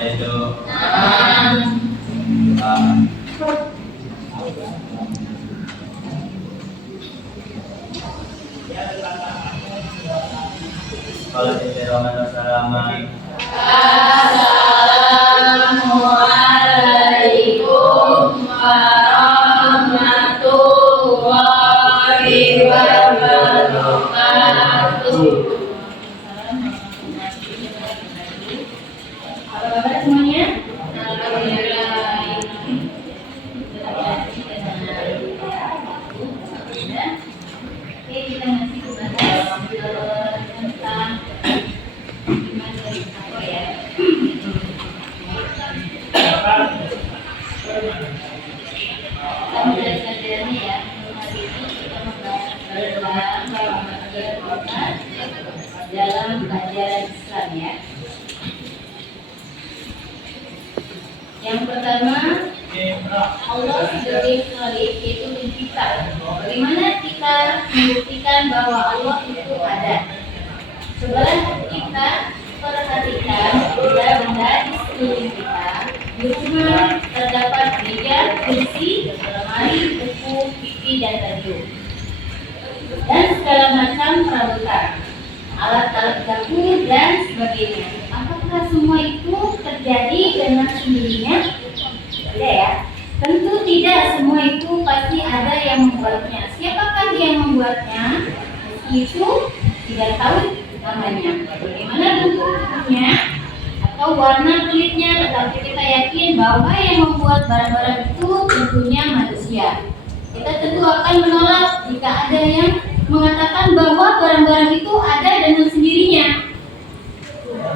itu. Kalau di Ramadan salaman. Assalamualaikum warahmatullahi wabarakatuh. Apa kabar semuanya? Alhamdulillah. Oke, kita masih membahas tentang iman dari apa ya? Kamu belajarnya ya. Hari ini kita membahas tentang bagian dalam ajaran Islam ya. Yang pertama, Allah sebagai Khalik yaitu pencipta. Bagaimana kita membuktikan bahwa Allah itu ada? Setelah kita perhatikan benda-benda di sekeliling kita, di rumah terdapat meja, kursi, lemari, buku, TV, dan radio, dan segala macam perabotan, alat-alat dapur, dan sebagainya. Apakah semua itu terjadi dengan sendirinya? Tidak ya. Tentu tidak, semua itu pasti ada yang membuatnya. Siapakah yang membuatnya? Itu tidak tahu namanya. Bagaimana bentuknya atau warna kulitnya, tetapi kita yakin bahwa yang membuat barang-barang itu tentunya manusia. Kita tentu akan menolak jika ada yang mengatakan bahwa barang-barang itu ada dengan sendirinya.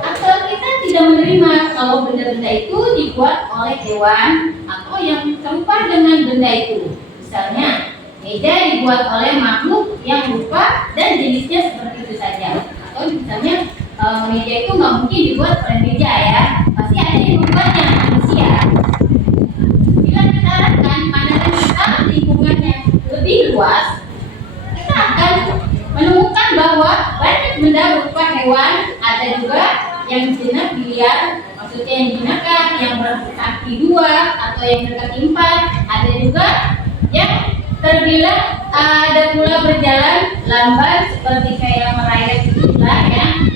Atau kita tidak menerima kalau benda-benda itu dibuat oleh hewan atau yang serupa dengan benda itu. Misalnya, meja dibuat oleh makhluk yang rupa dan jenisnya seperti itu saja. Atau misalnya meja itu nggak mungkin dibuat oleh meja ya, pasti ada yang membuatnya, manusia. Bila kita arahkan pandangan kita lingkungannya lebih luas, kita akan menemukan bahwa banyak benda berupa hewan, ada juga yang jinak liar, maksudnya yang jinakan, yang berkaki dua atau yang berkaki empat, ada juga yang terbilang ada pula berjalan lambat seperti kayak merayap gitulah ya.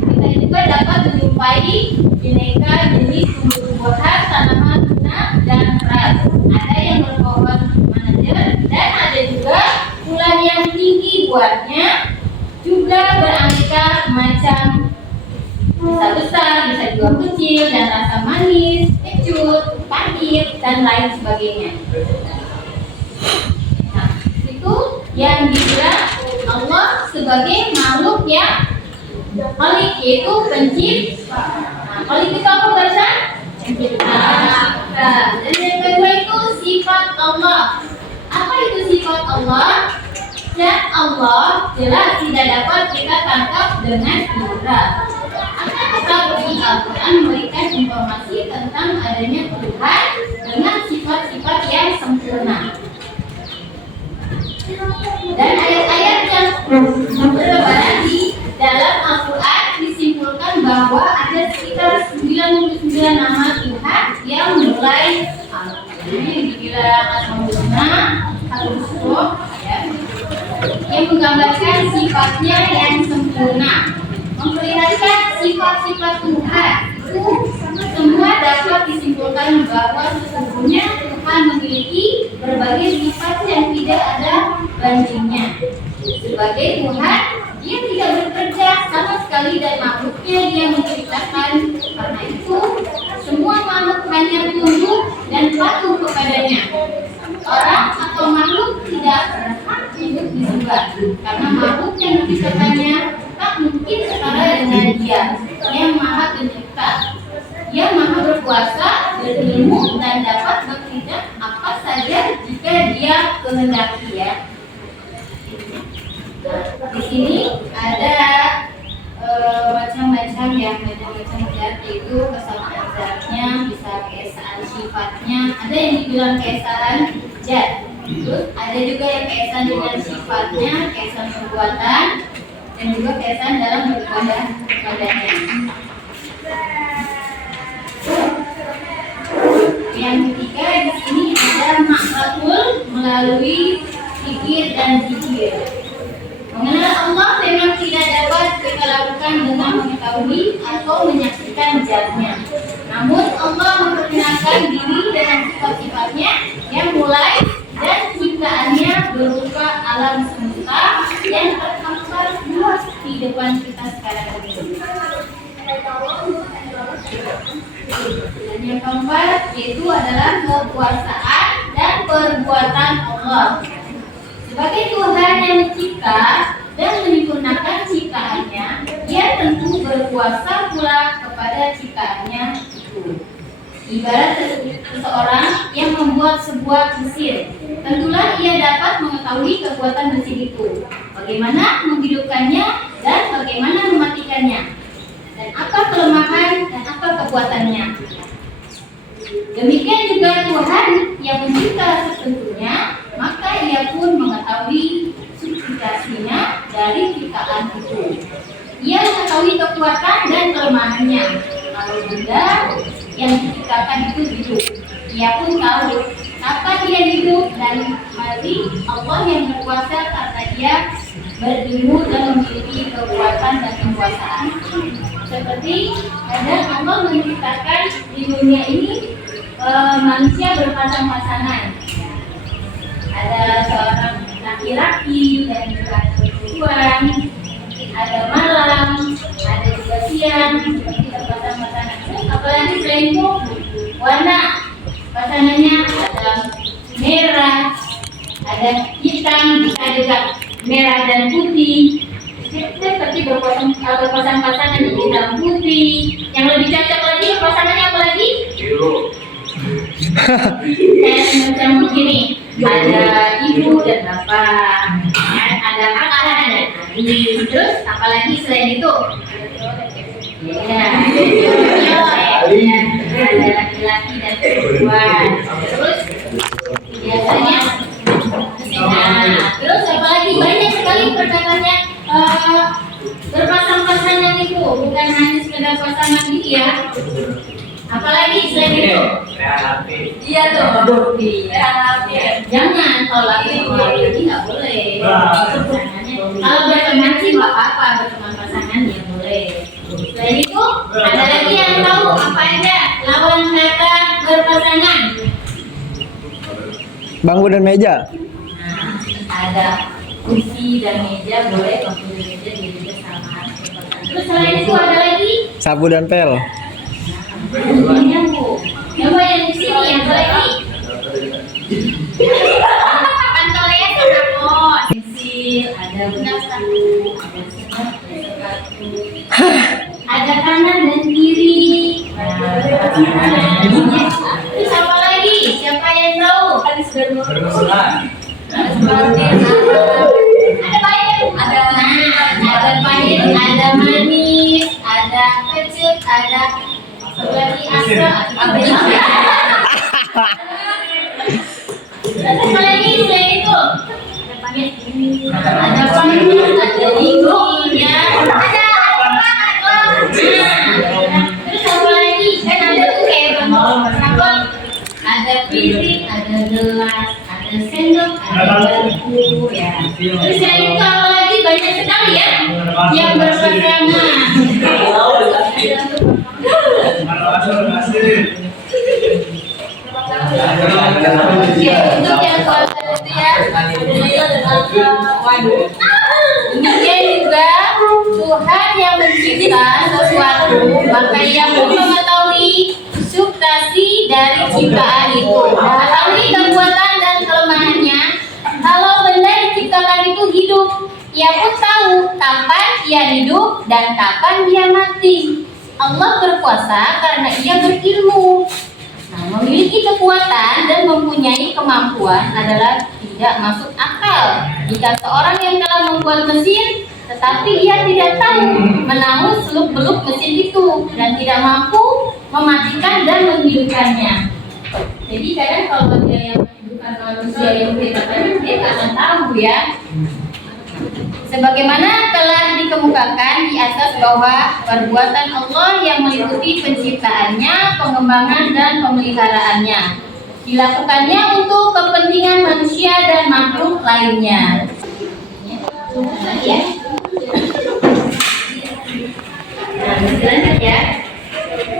Kita juga dapat menjumpai bineka jenis tumbuh-tumbuhan, tanaman lunak dan keras. Ada yang berpohon manajer dan ada juga pula yang tinggi buahnya, juga beraneka macam, bisa besar, bisa juga kecil, dan rasa manis, kecut, pahit, dan lain sebagainya. Nah, itu yang dibilang Allah sebagai makhluk yang Khalik, yaitu pencipta. Nah, Khalik itu apa bahasa? Pencipta. Dan yang kedua itu sifat Allah. Apa itu sifat Allah? Zat Allah jelas tidak dapat kita tangkap dengan indera. Akan tetapi Al-Quran memberikan informasi tentang adanya Tuhan dengan sifat-sifat yang sempurna. Dan ayat-ayat yang berlebaran di dalam Al-Quran disimpulkan bahwa ada sekitar 99 nama Tuhan yang mulai ini dibilang Al-Husna, Al-Husna ya, yang menggambarkan sifatnya yang sempurna, memperlihatkan sifat-sifat Tuhan itu semua dapat disimpulkan bahwa sesungguhnya Tuhan memiliki berbagai sifat yang tidak ada bandingnya. Sebagai Tuhan, Dia tidak bekerja sama sekali dan makhluknya Dia menciptakan. Karena itu, semua makhluk hanya tunduk dan patuh kepadanya. Orang atau makhluk tidak berhak untuk disembah, karena makhluk yang diciptakannya tak mungkin setara dengan Dia yang Maha Pencipta. Dia Maha berkuasa, berilmu, dan dapat bertindak apa saja jika Dia kehendaki ya. Di sini ada macam-macam ya, macam-macam zat, yaitu kesamaan zatnya, bisa keesaan sifatnya. Ada yang dibilang keesaan zat, terus ada juga yang keesaan dengan sifatnya, keesaan perbuatan, dan juga keesaan dalam beribadah kepadanya. Yang ketiga di sini ada makriful melalui fikir dan zikir. Mengenal Allah memang tidak dapat kita lakukan dengan mengetahui atau menyaksikan zatnya. Namun Allah memperkenalkan diri dengan sifat-sifatnya yang mulai dan ciptaannya berupa alam semesta yang terhampar luas di depan kita sekarang ini. Dan yang keempat yaitu adalah kekuasaan dan perbuatan Allah. Sebagai Tuhan yang mencipta dan menyempurnakan ciptaannya, Dia tentu berkuasa pula kepada ciptaannya itu. Ibarat seseorang yang membuat sebuah mesin, tentulah ia dapat mengetahui kekuatan mesin itu, bagaimana menghidupkannya dan bagaimana mematikannya, dan apa kelemahan dan apa kekuatannya. Demikian juga Tuhan yang mencipta tentunya, maka ia pun mengetahui substansinya dari ciptaan itu. Ia mengetahui kekuatan dan kelemahannya. Kalau benda yang diciptakan itu hidup, ia pun tahu kapan dia hidup dan mati. Allah yang berkuasa karena Dia berilmu dan memiliki kekuatan dan kekuasaan. Seperti kadang Allah menciptakan di dunia ini manusia berpasang-pasangan. Ada seorang laki-laki dan juga perempuan, ada malam, ada juga siang, seperti berpasang-pasangan. Apalagi selain itu warna pasangannya ada merah, ada hitam, bisa juga merah dan putih. Seperti berpasang-pasangan di hitam putih. Yang lebih cocok lagi pasangannya apa lagi? Biru. Macam begini, ada ibu dan bapak, ada kakak dan adik. Terus apalagi selain itu? Ya, ada laki-laki dan perempuan. Terus biasanya, terus apalagi banyak sekali perkataannya berpasang-pasangan itu, bukan hanya sekedar pasangan gitu ya. Apalagi selain itu? Iya tuh. Jangan kalau laki nggak boleh. Kalau berteman sih nggak apa-apa, berteman pasangan ya boleh. Selain itu ada lagi yang tahu apa aja lawan kata berpasangan? Bangku dan meja. Ada kursi dan meja boleh, bangku dan meja juga sama. Terus selain itu ada lagi? Sapu dan pel. Coba yang di sini yang lagi. Pantolnya sama kos. Pensil, ada benang satu, ada sepatu, ada kanan dan kiri. Terus apa lagi? Siapa yang tahu? Ada banyak. Ada pahit, ada manis, ada kecut, ada lagi asam, apa lagi selain itu? Ada pahit, ada dingin, ya. Terus apa lagi? Kan ada tuh kayak sabun, ada piring, ada gelas, ada sendok, ada bangku, ya. Terus selain itu apa lagi? Banyak sekali ya yang berpasangan. Demikian juga Tuhan yang mencipta sesuatu, maka Ia pun mengetahui substansi dari ciptaan itu, mengetahui kekuatan dan kelemahannya. Kalau benda yang diciptakan itu hidup, Ia pun tahu kapan ia hidup dan kapan dia mati. Allah berkuasa karena Ia berilmu. Nah, memiliki kekuatan dan mempunyai kemampuan adalah tidak masuk akal jika seorang yang telah membuat mesin tetapi ia tidak tahu menahu seluk-beluk mesin itu dan tidak mampu mematikan dan menghidupkannya. Jadi kadang kalau dia yang menghidupkan manusia yang tidak tahu, dia nggak akan tahu ya. Sebagaimana telah dikemukakan di atas bahwa perbuatan Allah yang meliputi penciptaannya, pengembangan dan pemeliharaannya, dilakukannya untuk kepentingan manusia dan makhluk lainnya. Ya. Nah, lanjut ya.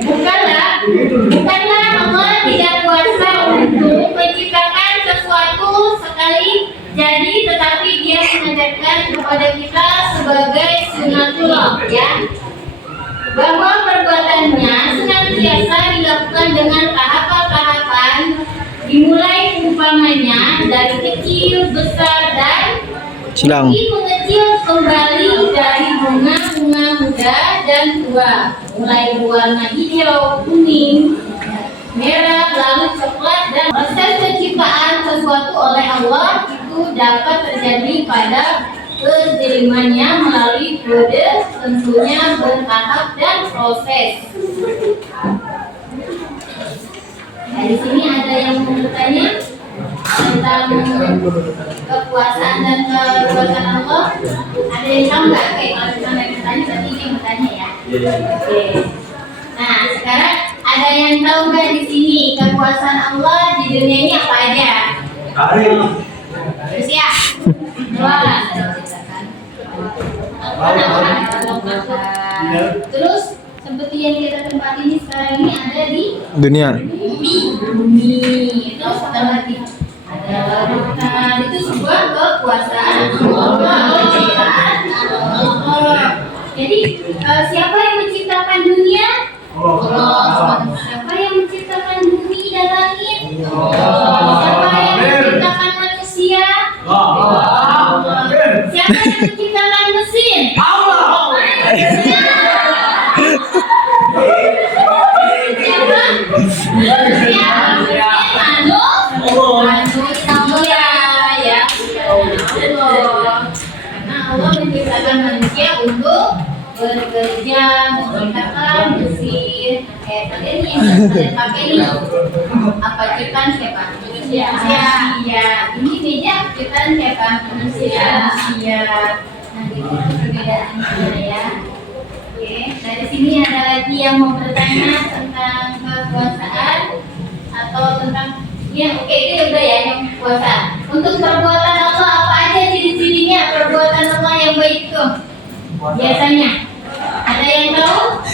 Bukanlah Allah tidak kuasa untuk menciptakan sesuatu sekali jadi, tetapi Dia mengajarkan kepada kita sebagai sunatullah, ya, bahwa perbuatannya senantiasa dilakukan dengan tahapan-tahapan, dimulai umpamanya dari kecil, besar dan Silang. mengecil kembali dari bunga-bunga muda dan tua, mulai berwarna hijau, kuning, merah, lalu coklat. Dan proses penciptaan sesuatu oleh Allah itu dapat terjadi pada kejelimannya melalui kode, tentunya bertahap dan proses. Nah, di sini ada yang mau bertanya tentang kekuasaan dan kekuasaan Allah. Ada yang tahu nggak? Oke, kalau misalnya bertanya berarti ini yang bertanya ya. Oke. Nah, sekarang ada yang tahu nggak di sini kekuasaan Allah di dunia ini apa aja? Terus ya, jualan. Terus seperti yang kita tempati ini sekarang ini ada di Dunia. bumi. Terus ada lagi ada lautan. Itu sebuah kekuasaan Allah, penciptaan Allah. Jadi siapa yang menciptakan dunia? Allah. Siapa yang menciptakan bumi dan langit? Allah. Siapa yang menciptakan manusia? Allah. Siapa yang menciptakan mesin? Allah. Manusia ya. Karena Allah menciptakan manusia untuk bekerja, menciptakan mesin. Kalian yang kalian pakai ini apa ciptaan siapa? Manusia. Ya, ini meja ciptaan siapa? Manusia. Nah, itu perbedaannya ya. Oke, dari sini ada lagi yang mau bertanya tentang kekuasaan atau tentang ya, oke, itu udah ya yang kuasa. Untuk perbuatan Allah apa aja ciri-cirinya perbuatan Allah yang baik itu? Biasanya ada yang tahu?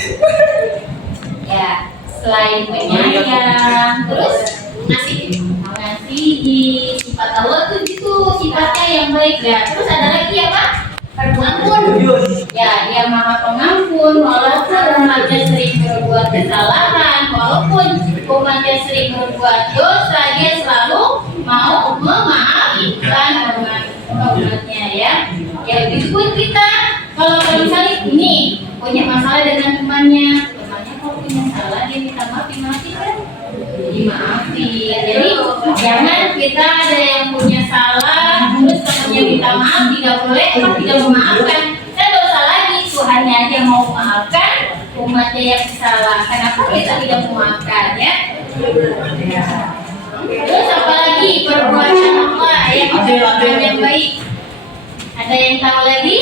Ya, selain penyayang, terus mengasihi, sifat Allah tuh itu sifatnya yang baik ya. Terus ada lagi apa? Pengampun. Ya, Dia Maha Pengampun walaupun umatnya sering berbuat kesalahan, walaupun umatnya sering berbuat dosa, Dia selalu mau memaafkan umatnya ya. Ya, begitu pun kita kalau misalnya ini punya masalah dengan temannya kalau punya salah dia minta maaf, dimaafin kan? Dimaafin. Jadi jangan kita ada yang punya salah terus temannya minta maaf tidak boleh, atau tidak memaafkan. Kita dosa lagi, Tuhannya aja mau memaafkan, umatnya yang salah. Kenapa kita tidak memaafkan ya? Terus apalagi perbuatan Allah yang baik? Ada yang tahu lagi?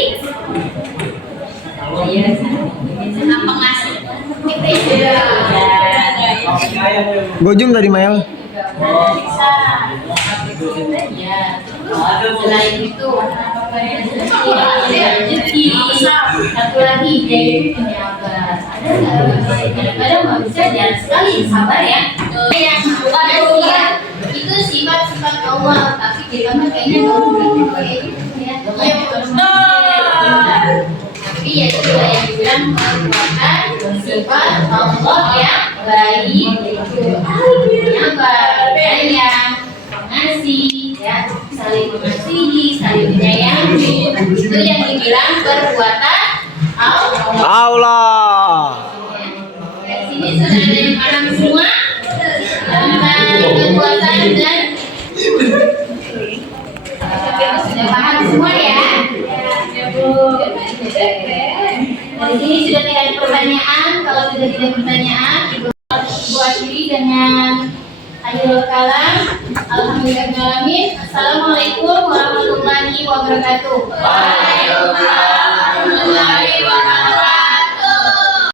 Iya, sama pengasih. Gojum tadi Mael. Selain itu rezeki, satu lagi yaitu penyabar. Kadang-kadang manusia jarang sekali sabar ya. Yang itu sifat-sifat Allah, tapi kita mah kayaknya tapi ya itu yang dibilang perbuatan sifat Allah yang baik, penyabar, penyayang, pengasih, ya, saling mengasihi, saling menyayangi, itu yang dibilang perbuatan Allah. Dari sini sudah ada yang paham semua tentang kekuasaan dan sudah paham semua ya. Dari sini sudah tidak ada pertanyaan. Kalau sudah tidak pertanyaan, Ibu akhiri dengan akhirul kalam. Alhamdulillahirabbil alamin. Assalamualaikum warahmatullahi wabarakatuh. Maaf.